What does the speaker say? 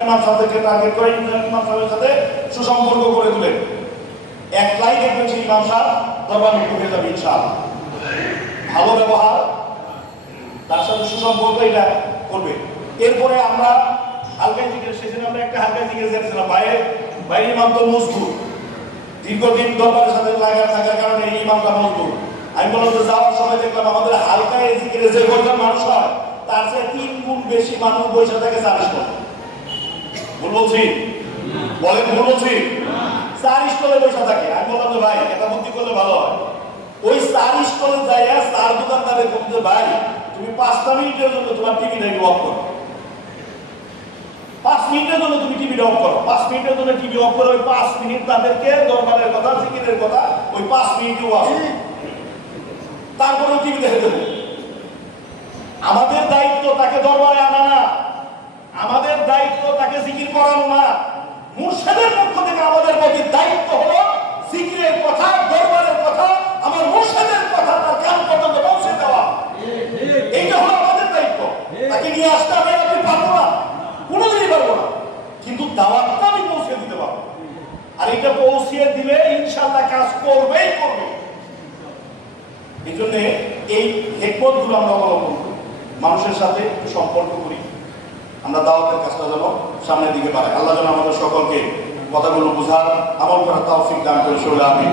ইমাম সাহেবকে টার্গেট করে ইমাম সাহেবের সাথে সুসম্পর্ক করে তুলেন। এক লাইন দেখবেন সেই ইমাম সাহেব দরবার মুক্ত হয়ে যাবে ইনশাআল্লাহ। ভালো ব্যবহার, তার সাথে সুসম্পর্ক, এটা করবে। এরপরে আমরা হালকাই জিজ্ঞেস, সেদিন আমরা একটা হালকাই জিজ্ঞেস করেছিলাম, বাইরে ইমাম তো মজবুত, দীর্ঘদিন দরবারের সাথে লাগা থাকার কারণে এই ইমামটা মজবুত। আমি বললাম যে যাওয়ার সময় দেখলাম আমাদের হালকায় জিজ্ঞেস যে কয়জন মানুষ হয় তার চেয়ে 3 গুণ বেশি মানুষ বসে থাকে 40 জন। ভুল বলছি? বলেন ভুল বলছি? 4 স্টলে বসে থাকে। আমি বললাম যে ভাই এটা বুদ্ধি করলে ভালো হয়, ওই 4 স্টলে যাইয়া 4 দোকানদারের বলতে ভাই তুমি 5টা মিনিটের জন্য তোমার টিভিটা একটু অফ করো, 5 মিনিটের জন্য তুমি টিভিটা অফ করো, 5 মিনিটের জন্য টিভি অফ করো। ওই 5 মিনিট তাদেরকে দরবারের কথা, জিকিরের কথা, ওই 5 মিনিটও আছে, তারপরে টিভি দেখে দেবো। আমাদের দায়িত্ব তাকে দরবারে আনা না, আমাদের দায়িত্ব তাকে জিকির করানো না। মুর্শিদের পক্ষ থেকে আমাদের প্রতি দায়িত্ব হলো জিকিরের কথা, দরবারের কথা, আমার মুর্শিদের কথা তার কান পর্যন্ত পৌঁছে দেওয়া। এইটা হলো আমাদের দায়িত্ব। তাকে নিয়ে আসতে আমি পারবো না, কোনোদিনই পারবো না, কিন্তু দাওয়াতটা আমি পৌঁছে দিতে পারবো। আর এটা পৌঁছিয়ে দিলে ইনশাআল্লাহ কাজ করবেই করবে। এই জন্য এই হিকমতগুলো আমরা অবলম্বন করি, মানুষের সাথে একটু সম্পর্ক করি, আমরা দাওয়াতের কাজটা যেন সামনের দিকে বাড়াই। আল্লাহ যেন আমাদের সকলকে কথাগুলো বোঝার, আমল করার তৌফিক দান করে। আমি